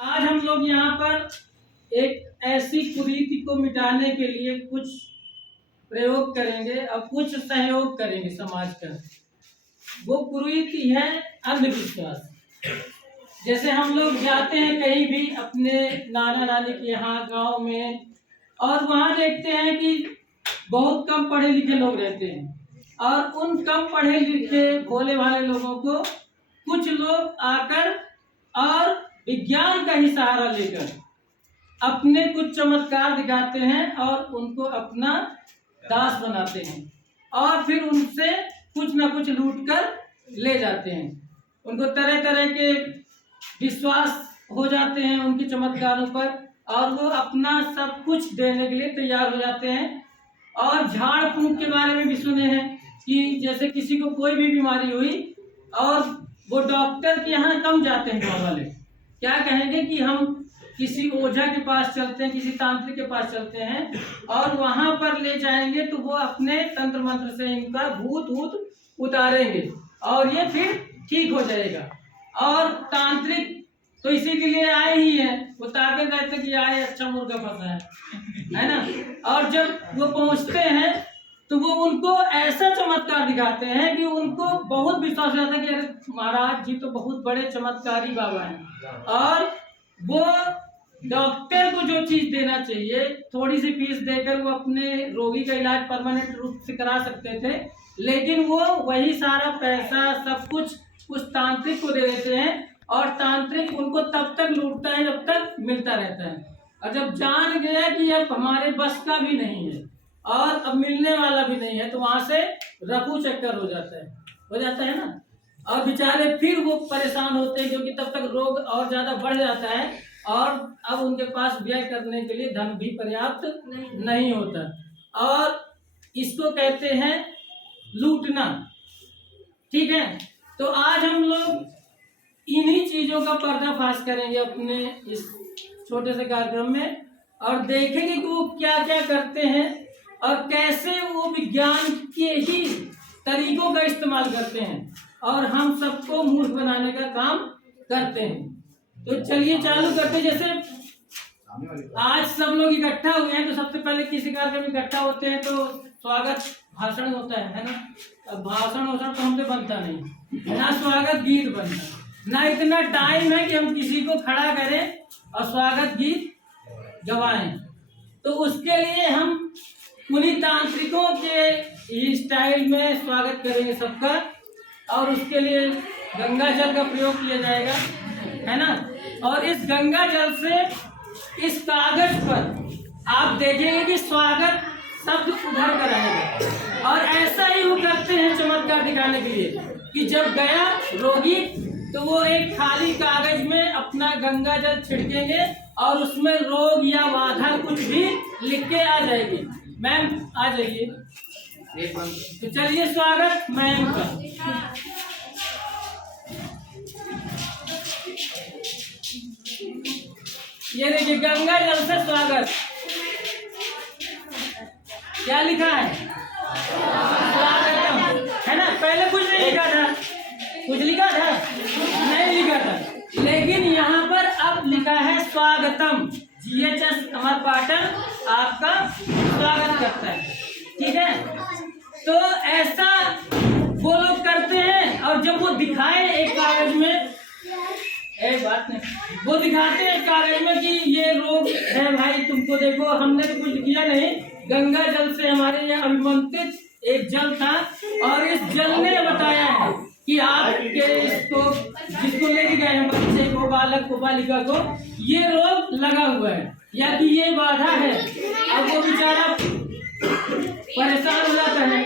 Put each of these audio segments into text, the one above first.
आज हम लोग यहाँ पर एक ऐसी कुरीति को मिटाने के लिए कुछ प्रयोग करेंगे और कुछ सहयोग करेंगे समाज का। वो कुरीति है अंधविश्वास। जैसे हम लोग जाते हैं कहीं भी अपने नाना नानी के यहाँ गांव में, और वहाँ देखते हैं कि बहुत कम पढ़े लिखे लोग रहते हैं, और उन कम पढ़े लिखे भोले भाले लोगों को कुछ लोग आकर और विज्ञान का ही सहारा लेकर अपने कुछ चमत्कार दिखाते हैं और उनको अपना दास बनाते हैं, और फिर उनसे कुछ ना कुछ लूट कर ले जाते हैं। उनको तरह तरह के विश्वास हो जाते हैं उनके चमत्कारों पर, और वो अपना सब कुछ देने के लिए तैयार हो जाते हैं। और झाड़ फूंक के बारे में भी सुने हैं कि जैसे किसी को कोई भी बीमारी हुई और वो डॉक्टर के यहाँ कम जाते हैं, गाँव वाले क्या कहेंगे कि हम किसी ओझा के पास चलते हैं, किसी तांत्रिक के पास चलते हैं, और वहां पर ले जाएंगे तो वो अपने तंत्र मंत्र से इनका भूत वूत उतारेंगे और ये फिर ठीक हो जाएगा। और तांत्रिक तो इसी के लिए आए ही है, वो ताकत रहते कि आए अच्छा मुर्गा फंसा है ना। और जब वो पहुंचते हैं तो वो उनको ऐसा चमत्कार दिखाते हैं कि उनको बहुत विश्वास हो जाता है कि अरे महाराज जी तो बहुत बड़े चमत्कारी बाबा हैं। और वो डॉक्टर को जो चीज देना चाहिए, थोड़ी सी फीस देकर वो अपने रोगी का इलाज परमानेंट रूप से करा सकते थे, लेकिन वो वही सारा पैसा सब कुछ उस तांत्रिक को दे देते हैं, और तांत्रिक उनको तब तक लूटता है जब तक मिलता रहता है। और जब जान गया कि अब हमारे बस का भी नहीं है और अब मिलने वाला भी नहीं है, तो वहां से रफू चक्कर हो जाता है ना। और बेचारे फिर वो परेशान होते हैं क्योंकि तब तक रोग और ज्यादा बढ़ जाता है, और अब उनके पास व्यय करने के लिए धन भी पर्याप्त नहीं होता। और इसको कहते हैं लूटना। ठीक है, तो आज हम लोग इन्हीं चीजों का पर्दाफाश करेंगे अपने इस छोटे से कार्यक्रम में, और देखेंगे कि वो क्या क्या करते हैं और कैसे वो विज्ञान के ही तरीकों का इस्तेमाल करते हैं और हम सबको मूर्ख बनाने का काम करते हैं। तो चलिए चालू करते हैं। जैसे आज सब लोग इकट्ठा हुए हैं, तो सबसे पहले किसी कार्यक्रम में इकट्ठा होते हैं तो स्वागत भाषण होता है ना। अब भाषण होता तो हमसे बनता नहीं ना, स्वागत गीत बनता ना। इतना टाइम है कि हम किसी को खड़ा करें और स्वागत गीत गवाएं, तो उसके लिए हम उन्हीं तांत्रिकों के स्टाइल में स्वागत करेंगे सबका। और उसके लिए गंगा जल का प्रयोग किया जाएगा, है ना। और इस गंगा जल से इस कागज पर आप देखेंगे कि स्वागत शब्द उभर कर आएगा। और ऐसा ही वो करते हैं चमत्कार दिखाने के लिए कि जब गया रोगी तो वो एक खाली कागज में अपना गंगा जल छिड़केंगे और उसमें रोग या बाधा कुछ भी लिख के आ जाएगी। मैम आ जाइए। तो चलिए स्वागत मैम का। ये देखिए गंगा जल से स्वागत। क्या लिखा है? स्वागतम, है ना। पहले कुछ नहीं लिखा था, कुछ लिखा था नहीं लिखा था, लेकिन यहाँ पर अब लिखा है स्वागतम। GHS अमर पाटन आपका स्वागत करता है। ठीक है, तो ऐसा वो लोग करते हैं। और जब वो दिखाए एक कागज में, एक बात नहीं, वो दिखाते हैं कागज में कि ये रोग है भाई, तुमको देखो। हमने तो कुछ किया नहीं, गंगा जल से हमारे यहाँ अभिमंत्रित एक जल था, और इस जल ने बताया है कि आपके इसको जिसको लेके गए हैं बच्चे को, बालक को, बालिका को, ये रोग लगा हुआ है या कि ये बाधा है। अब वो बेचारा परेशान हो जाता है।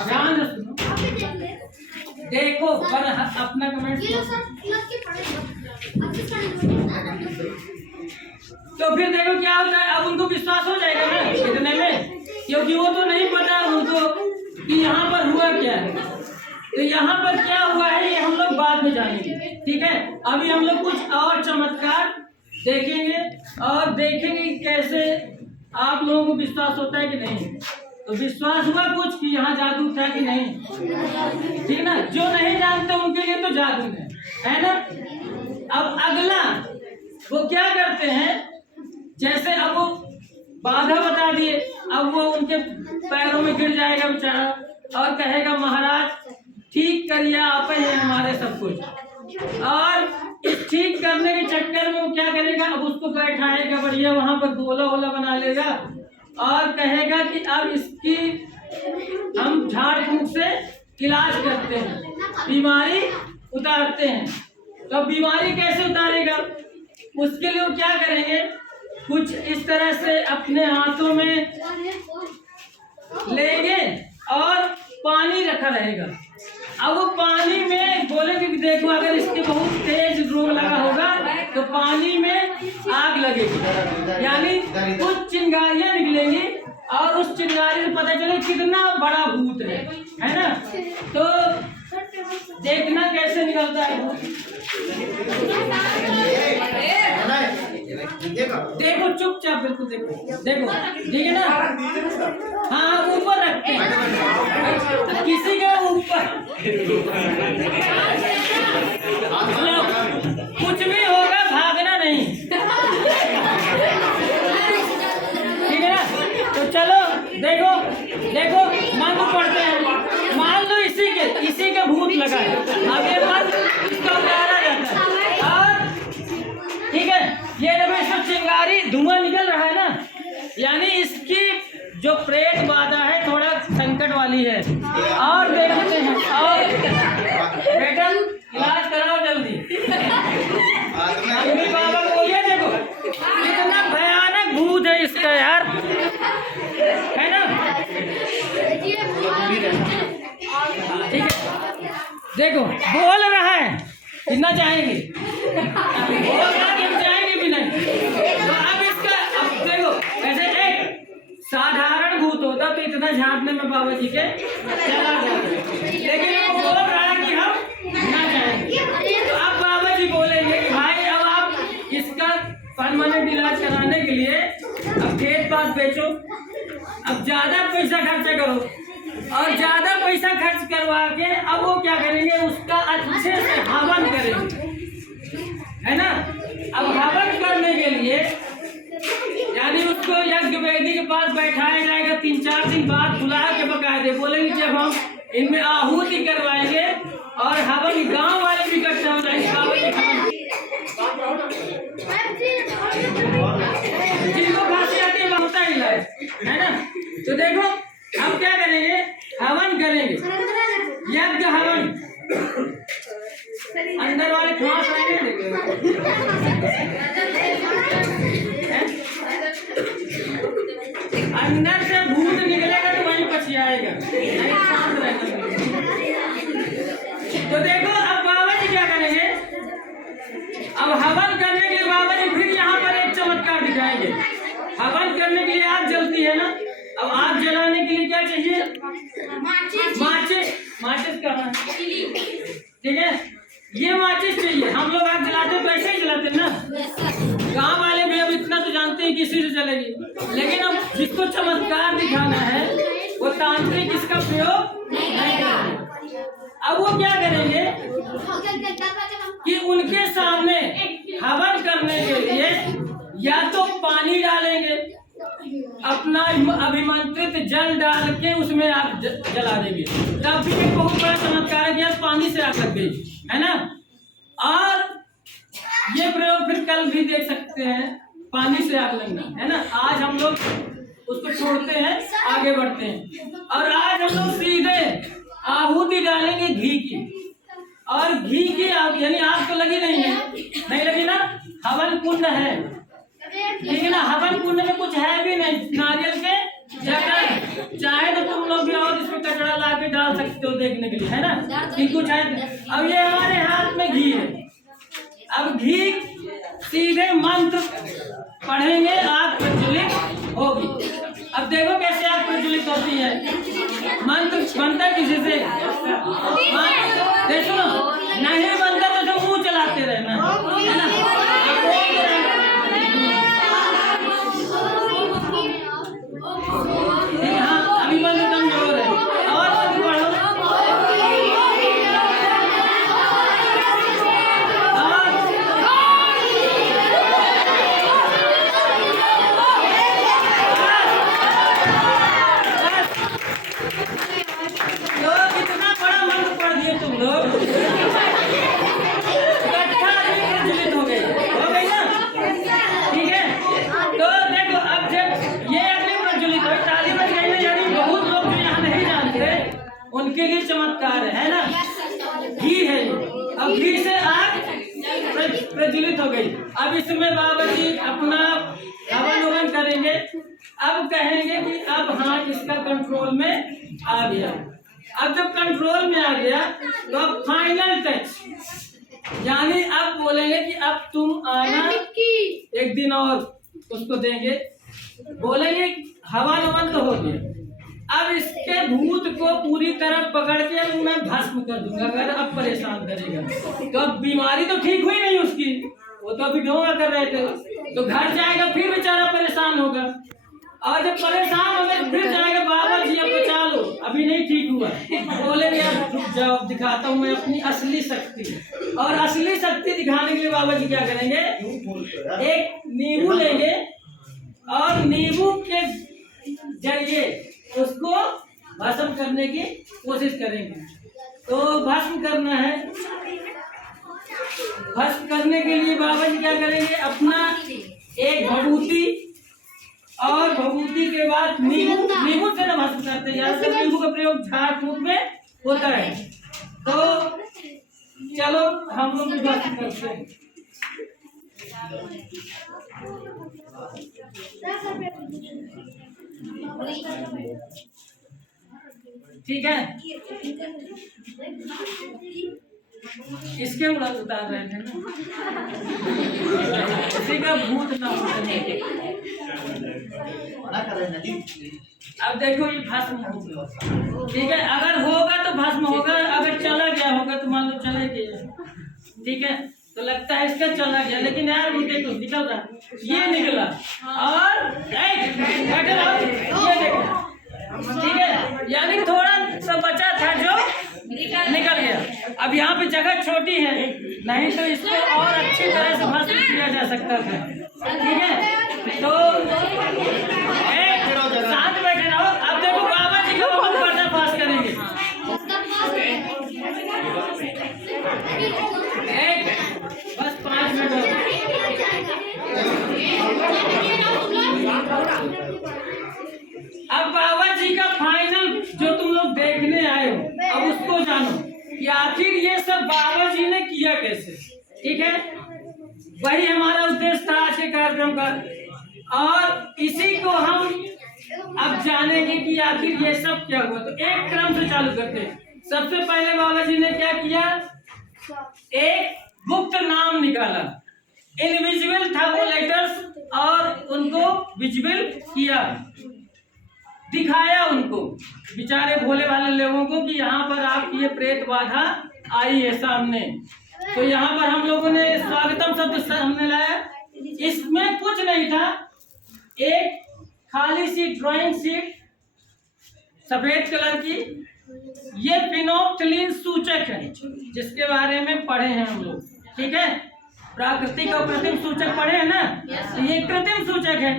ध्यान से सुनो, देखो पर अपना कमेंट। तो फिर देखो क्या होता है। अब उनको विश्वास हो जाएगा ना इतने में, क्योंकि वो तो नहीं पता उनको कि यहाँ पर हुआ क्या है। तो यहाँ पर क्या हुआ है ये हम लोग बाद में जानेंगे। ठीक है, अभी हम लोग कुछ और चमत्कार देखेंगे और देखेंगे कैसे आप लोगों को विश्वास होता है कि नहीं। तो विश्वास हुआ कुछ कि यहाँ जादू था कि नहीं, ठीक ना। जो नहीं जानते उनके लिए तो जादू है ना। अब अगला वो क्या करते हैं, जैसे अब वो बाधा बता दिए, अब वो उनके पैरों में गिर जाएगा बेचारा और कहेगा महाराज ठीक करिए, आप ही हैं हमारे सब कुछ। और इस ठीक करने के चक्कर में वो क्या करेगा, अब उसको बैठाएगा बढ़िया, वहां पर गोला वोला बना लेगा और कहेगा कि अब इसकी हम झाड़ फूंक से इलाज करते हैं, बीमारी उतारते हैं। तो बीमारी कैसे उतारेगा, उसके लिए वो क्या करेंगे, कुछ इस तरह से अपने हाथों में लेंगे और पानी रखा रहेगा। अब वो पानी में बोलेंगे कि देखो अगर इसके बहुत तेज रोग लगा होगा तो पानी में आग लगेगी, यानी कुछ चिंगारियां निकलेंगी और उस चिंगारी से पता चले कितना बड़ा भूत है ना। तो देखना कैसे निकलता है भूत। देखो चुपचाप, बिल्कुल देखो देखो, ठीक है ना। हाँ ऊपर रखते हैं, किसी के ऊपर कुछ भी होगा भागना नहीं, ठीक है ना। तो चलो देखो देखो मंत्र पढ़ते हैं, मान लो इसी के भूत लगा है, अब ये मंत्र इसका उतारा जाता है और ठीक है, ये जब इसमें चिंगारी धुआं निकल रहा है ना, यानी इसकी जो प्रेत बाधा है थोड़ा संकट वाली है। और देखते हैं, और बेटा इलाज कराओ जल्दी। अम्मी बाबा बोलिए देखो कितना भयानक भूत है इसका यार, है ना। ठीक है देखो बोल रहा है, कितना चाहेंगे, बोल रहा है कि चाहेंगे भी नहीं। तो अब इसका अब देखो, ऐसे एक साधारण भूत होता तो इतना झांकने में बाबा जी के चला जाता, लेकिन वो बोल रहा है कि हम ना चाहेंगे। तो अब बाबा जी बोलेंगे कि भाई अब आप इसका परमानेंट इलाज कराने के लिए अब खेत पात बेचो, अब ज्यादा पैसा खर्चा करो और ज्यादा पैसा खर्च करवा के अब वो क्या करेंगे, उसका अच्छे से हवन करेंगे, है ना। अब हवन करने के लिए यानी उसको यज्ञ वेदी के पास बैठाया जाएगा, 3-4 दिन बाद बुला के बकायदे बोलेंगे जब हम इनमें आहुति करवाएंगे और हवन गांव वाले भी इकट्ठे हो जाएंगे, जिनको खांसी आती है होता ही है ना। तो देखो हम क्या करेंगे, हवन करेंगे, यज्ञ हवन, अंदर वाले खांस रहेंगे, अंदर से भूत निकलेगा तो वहीं पछियाएगा, शांत रहेगा। तो देखो अब बाबा जी क्या करेंगे, अब हवन करने के लिए बाबा जी फिर यहाँ पर एक चमत्कार दिखाएंगे। हवन करने के लिए आग जलती है ना, अब आग जलाने के लिए क्या चाहिए, माचिस कहाँ है, ठीक है, ये माचिस चाहिए। हम लोग आग जलाते तो ऐसे ही जलाते ना, गांव वाले भी अब इतना तो जानते हैं किसी से चलेगी, लेकिन अब जिसको चमत्कार दिखाना है वो तांत्रिक इसका प्रयोग नहीं करेंगे। अब वो क्या करेंगे कि उनके सामने हवन करने के लिए या तो पानी डालेंगे, अपना अभिमंत्रित जल डाल के उसमें आग जला देंगे, तब भी एक बहुत बड़ा चमत्कार है कि पानी से आग लग गई, है ना। और ये प्रयोग फिर कल भी देख सकते हैं, पानी से आग लगना, है ना। आज हम लोग उसको छोड़ते हैं, आगे बढ़ते हैं, और आज हम लोग सीधे आहुति डालेंगे घी की, और घी की आग, यानी आग तो लगी नहीं लगी ना, हवन कुंड है, ठीक है ना। हवन कुंड में कुछ है भी नहीं, नारियल के जगह, चाहे तो तुम लोग भी और इसमें कचरा ला के डाल सकते हो देखने के लिए, है ना, कि कुछ है। अब ये हमारे हाथ में घी है, अब घी सीधे मंत्र पढ़ेंगे, आग प्रज्वलित होगी। अब देखो कैसे आग प्रज्वलित होती है, मंत्र बनता है किसी से, देखो नहीं बनता तो जो मुंह चलाते रहना, है ना। हाँ अभी मंत्र कमजोर है, और पढ़ो, और प्रज्वलित हो गई। अब इसमें बाबा जी अपना हवन उवन करेंगे। अब कहेंगे कि अब हाँ इसका कंट्रोल में आ गया। अब जब कंट्रोल में आ गया तो अब फाइनल टच, यानी अब बोलेंगे कि अब तुम आना, एक दिन और उसको देंगे। बोलेंगे हवन उवन तो हो गया, अब इसके भूत को पूरी तरह पकड़ के मैं भस्म कर दूंगा। अगर अब परेशान करेगा तो अब बीमारी तो ठीक हुई नहीं उसकी, वो तो अभी ढोंगा कर रहे थे, तो घर जाएगा फिर बेचारा परेशान होगा, और जब परेशान होगा तो फिर जाएगा बाबा जी अब बचा लो, अभी नहीं ठीक हुआ। बोलेंगे अब रुक जाओ, दिखाता हूँ मैं अपनी असली शक्ति। और असली शक्ति दिखाने के लिए बाबा जी क्या करेंगे, एक नींबू लेंगे और नींबू के जरिए उसको भस्म करने की कोशिश करेंगे। तो भस्म करना है, भस्म करने के लिए बाबा जी क्या करेंगे, अपना एक भभूति और भभूति के बाद नींबू, नींबू से ना भस्म करते हैं यार, तो नींबू का प्रयोग झाड़ फूक में होता है। तो चलो हम लोग भी भस्म करते हैं। ठीक है, इसके उड़द उतार रहे थे ना, इसी का भूत ना उतरने। अब देखो ये भस्म होगा, ठीक है, अगर होगा तो भस्म होगा, अगर चला गया होगा तो मान लो चला गया, ठीक है, तो लगता है इसका चला गया, लेकिन यार ये देखो निकल रहा, ये निकला और बैठे रहो, ये देखो, ठीक है, यानी थोड़ा सा बचा था जो निकल गया। अब यहाँ पे जगह छोटी है, नहीं तो इसको और अच्छी तरह से भस्म किया जा सकता था, ठीक है। तो शांत बैठे रहो। अब देखो बाबा जी का हम पर्दाफाश करेंगे। बस 5 मिनट। अब बाबा जी का फाइनल जो तुम लोग देखने आए हो, अब उसको जानो कि आखिर ये सब बाबा जी ने किया कैसे, ठीक है। वही हमारा उद्देश्य था आज के कार्यक्रम का, और इसी को हम अब जानेंगे कि आखिर ये सब क्या हुआ। तो एक क्रम से चालू करते हैं। सबसे पहले बाबा जी ने क्या किया, एक गुप्त नाम निकाला, इनविजिबल था वो लेटर्स, और उनको विजिबल किया, दिखाया उनको, बेचारे भोले भाले लोगों को कि यहाँ पर आपकी ये प्रेत बाधा आई है सामने। तो यहाँ पर हम लोगों ने स्वागतम शब्द सामने लाया। इसमें कुछ नहीं था, एक खाली सी ड्राइंग शीट सफेद कलर की, ये फिनोप्टिलीन सूचक है जिसके बारे में पढ़े हैं हम लोग, ठीक है। प्राकृतिक और कृत्रिम सूचक पढ़े हैं ना, तो ये कृत्रिम सूचक है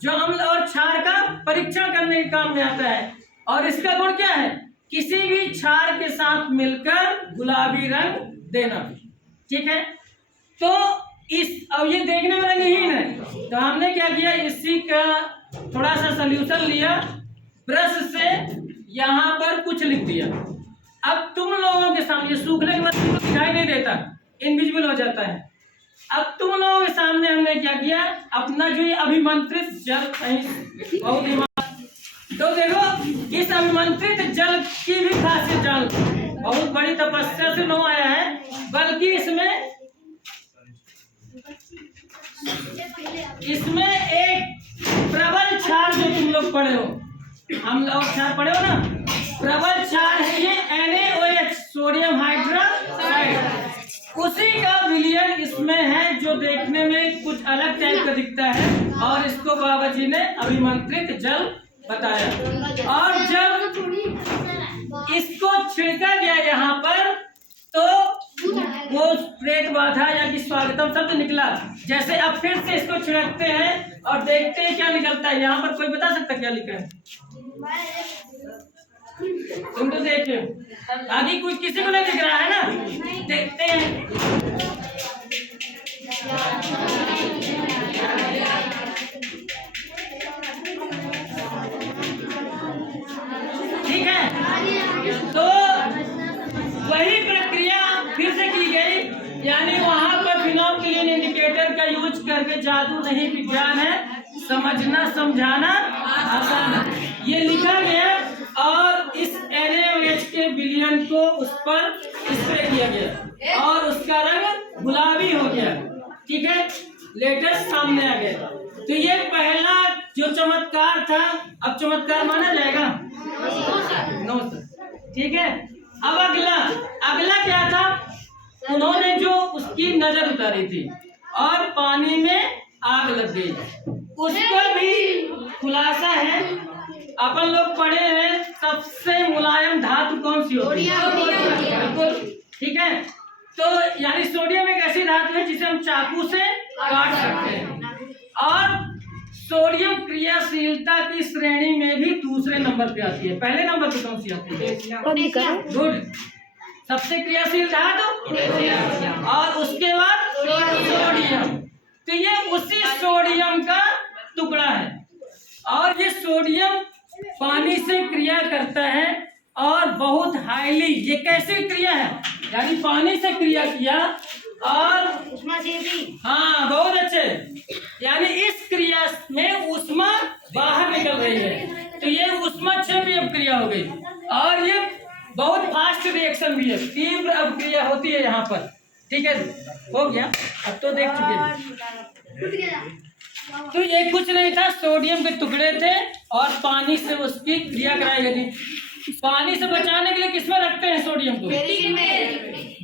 जो अम्ल और क्षार का परीक्षण करने के काम में आता है। और इसका गुण क्या है, किसी भी क्षार के साथ मिलकर गुलाबी रंग देना, ठीक है। तो इस अब ये देखने में रंगहीन है, तो हमने क्या किया, इसी का थोड़ा सा सॉल्यूशन लिया, ब्रश से यहाँ पर कुछ लिख दिया। अब तुम लोगों के सामने सूखने के बाद तुमको दिखाई नहीं देता, इनविजिबल हो जाता है। अब तुम लोगों के सामने हमने क्या किया, अपना जो ये अभिमंत्रित जल, बहुत तो देखो इस अभिमंत्रित जल की भी खासियत जान, बहुत बड़ी तपस्या से नो आया है, बल्कि इसमें एक प्रबल क्षार जो तुम लोग पढ़े हो, हम लोग क्षार पढ़े हो ना, प्रबल क्षार है ये NaOH, सोडियम हाइड्रोक्साइड, उसी का विलयन इसमें है जो देखने में कुछ अलग टाइप का दिखता है, और इसको बाबा जी ने अभिमंत्रित जल बताया। और जब इसको छिड़का गया यहाँ पर, तो वो प्रेत बाधा या कि स्वागतम शब्द निकला। जैसे अब फिर से इसको छिड़कते हैं और देखते हैं क्या निकलता है। यहाँ पर कोई बता सकता क्या लिखा है, तुम तो देखे हो, आगे कुछ किसी को नहीं दिख रहा है ना, देखते हैं। ठीक है, तो वही प्रक्रिया फिर से की गई, यानी वहां पर फिनोप्टिलीन का यूज करके जादू नहीं विज्ञान है, समझना समझाना आसान है, ये लिखा गया। और इस NaOH के विलयन को उस पर स्प्रे किया गया और उसका रंग गुलाबी हो गया। ठीक है, लेटर सामने आ गया। तो ये पहला जो चमत्कार था, अब चमत्कार माना जाएगा? No sir. ठीक है, अब अगला क्या था? उन्होंने जो उसकी नजर उतारी थी और पानी में आग लग गई, उसका भी खुलासा है। अपन लोग पढ़े हैं सबसे मुलायम धातु कौन सी होती है? बिल्कुल ठीक है। तो यानी सोडियम एक ऐसी धातु है जिसे हम चाकू से काट सकते हैं और सोडियम क्रियाशीलता की श्रेणी में भी दूसरे नंबर पे आती है। पहले नंबर पे कौन सी आती है? गुड, सबसे क्रियाशील धातु और उसके बाद सोडियम। तो ये उसी सोडियम का टुकड़ा है और ये सोडियम पानी से क्रिया करता है और बहुत हाईली, ये कैसी क्रिया है? यानी पानी से क्रिया किया और ऊष्मा से भी, हाँ बहुत अच्छे, यानी इस क्रिया में ऊष्मा बाहर निकल रही है। तो ये ऊष्मा से भी अपक्रिया हो गई और ये बहुत फास्ट रिएक्शन भी है, तीव्र अपक्रिया होती है यहाँ पर। ठीक है, हो गया, अब तो देख चुके हैं। तो ये कुछ नहीं था, सोडियम के टुकड़े थे और पानी से उसकी क्रिया कराई गई थी। पानी से बचाने के लिए किसमें रखते हैं सोडियम को?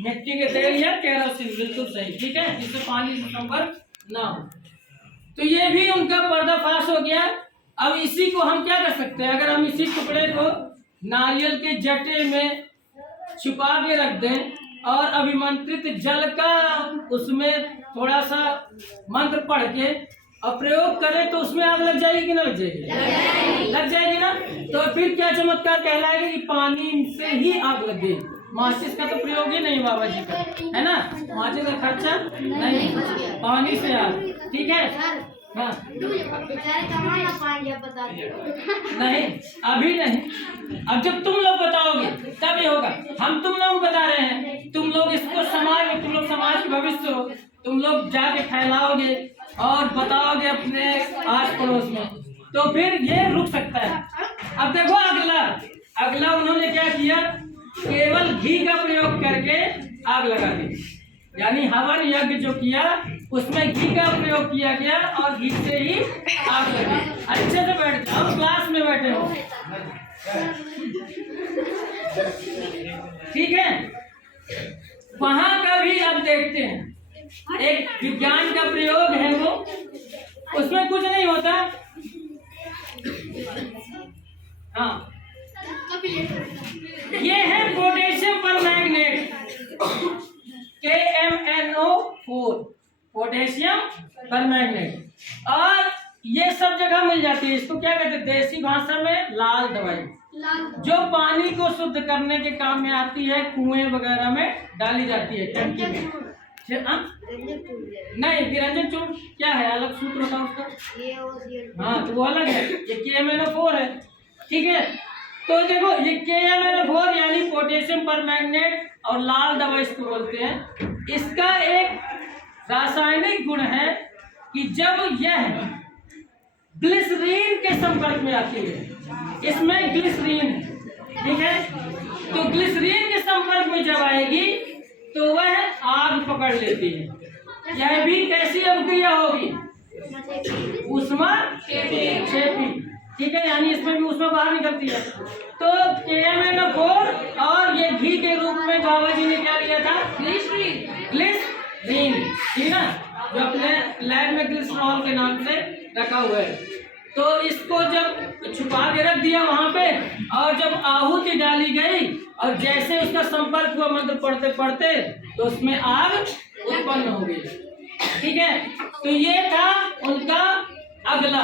मिट्टी के तेल या केरोसिन, बिल्कुल सही। ठीक है, जिससे पानी से संपर्क ना हो। तो ये भी उनका पर्दाफाश हो गया। अब इसी को हम क्या कर सकते हैं? अगर हम इसी टुकड़े को नारियल के जटे में छुपा के रख दें और अभिमंत्रित जल का उसमें थोड़ा सा मंत्र पढ़ के और प्रयोग करें तो उसमें आग लग जाएगी कि ना लग जाएगी? लग जाएगी ना। तो फिर क्या चमत्कार कहलाएगा कि पानी से ही आग लग गई। माचिस का तो प्रयोग ही नहीं बाबा जी का, है ना, माचिस का खर्चा नहीं, पानी से आग। ठीक है, हाँ नहीं, अभी नहीं, अब जब तुम लोग बताओगे तब ये होगा। हम तुम लोग बता रहे हैं, तुम लोग इसको समाज में, तुम लोग समाज के भविष्य हो, तुम लोग जाके फैलाओगे और बताओगे अपने आस पड़ोस में, तो फिर ये रुक सकता है। अब देखो अगला उन्होंने क्या किया? केवल घी का प्रयोग करके आग लगा दी। यानी हवन यज्ञ जो किया उसमें घी का प्रयोग किया गया और घी से ही आग लगी। अच्छे से बैठ जाओ, क्लास में बैठे हो। ठीक है, वहां का भी अब देखते हैं। एक विज्ञान का प्रयोग है वो, उसमें कुछ नहीं होता। हाँ, ये है potassium permanganate KMnO4, potassium permanganate. और ये सब जगह मिल जाती है। इसको क्या कहते हैं देसी भाषा में? लाल दवाई, जो पानी को शुद्ध करने के काम में आती है। कुएं वगैरह में डाली जाती है, टंकी में। नहीं, निरंजन चूर्ण क्या है? अलग सूत्र होता है उसका। हाँ, तो वो अलग है, ये KMnO4 है। ठीक है, तो देखो ये KMnO4 यानी पोटेशियम परमैंगनेट और लाल दवा इसको बोलते हैं। इसका एक रासायनिक गुण है कि जब यह ग्लिसरीन के संपर्क में आती है, इसमें ग्लिसरीन है, ठीक है, तो ग्लिसरीन के संपर्क में जब आएगी तो वह आग पकड़ लेती है। यह भी कैसी अभिक्रिया होगी? ऊष्मा क्षेपी। ठीक है, यानी इसमें भी ऊष्मा बाहर निकलती है। तो KMnO4 और ये घी के रूप में बाबा जी ने क्या लिया था? ग्लिसरीन, ठीक है, जो अपने लैब में ग्लिसरॉल के नाम से रखा हुआ है। तो इसको जब छुपा के रख दिया वहां पे, और जब आहुति डाली गई और जैसे उसका संपर्क हुआ मंत्र पढ़ते पढ़ते, तो उसमें आग उत्पन्न हो गई। ठीक है, तो ये था उनका अगला।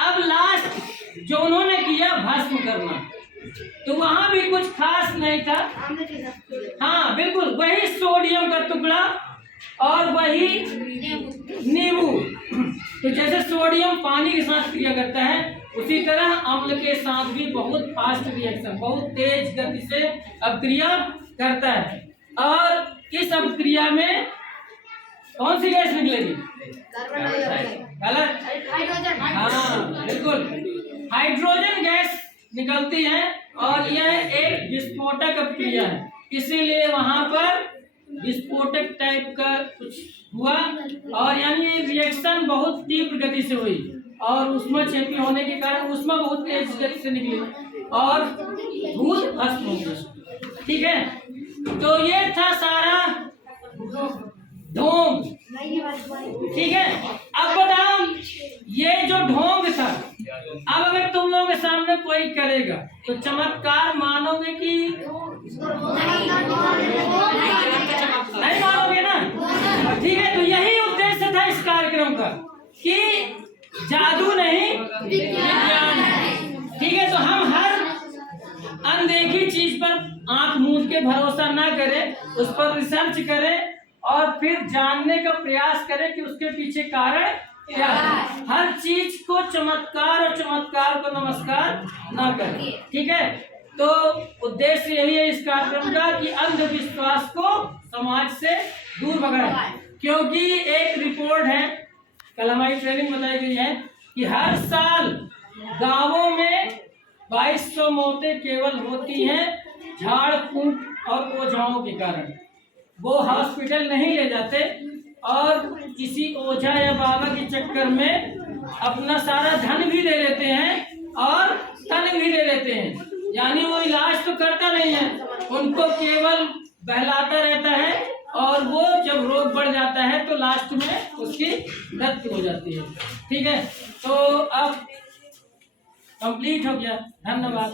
अब लास्ट जो उन्होंने किया भस्म करना, तो वहां भी कुछ खास नहीं था। हाँ बिल्कुल, वही सोडियम का टुकड़ा और वही नींबू। तो जैसे सोडियम पानी के साथ क्रिया करता है, उसी तरह अम्ल के साथ भी बहुत फास्ट रिएक्शन, बहुत तेज गति से अपक्रिया करता है। और इस अपक्रिया में कौन सी गैस निकलेगी? गलत। हाँ बिल्कुल, हाइड्रोजन गैस निकलती है और यह एक विस्फोटक क्रिया है, इसीलिए वहां पर विस्फोटक टाइप का कुछ हुआ और यानी ये रिएक्शन बहुत तीव्र गति से हुई और ऊष्मा क्षेपी होने के कारण ऊष्मा बहुत तेज गति से निकली और धूल भस्म हो गया। ठीक है, तो ये था सारा ढोंग। ठीक है, अब बताओ ये जो ढोंग था, अब अगर तुम लोगों के सामने कोई करेगा तो चमत्कार मानोगे कि नहीं मानोगे ना? ठीक है, तो यही उद्देश्य था इस कार्यक्रम का कि जादू नहीं विज्ञान है। ठीक है, तो हम हर अनदेखी चीज पर आंख मूंद के भरोसा ना करें, उस पर रिसर्च करें और फिर जानने का प्रयास करें कि उसके पीछे कारण क्या है। हर चीज को चमत्कार और चमत्कार को नमस्कार ना करें। ठीक है, तो उद्देश्य यही है इस कार्यक्रम का कि अंधविश्वास को समाज से दूर भगाएं, क्योंकि एक रिपोर्ट है, कल हमारी ट्रेनिंग बताई गई है कि हर साल गांवों में 2200 मौतें केवल होती हैं झाड़ फूंक और ओझाओं के कारण। वो हॉस्पिटल नहीं ले जाते और किसी ओझा या बाबा के चक्कर में अपना सारा धन भी ले लेते हैं और तन भी ले लेते हैं, यानी वो इलाज तो करता नहीं है, उनको केवल बहलाता रहता है और वो जब रोग बढ़ जाता है तो लास्ट में उसकी मृत्यु हो जाती है। ठीक है, तो अब कंप्लीट हो गया, धन्यवाद।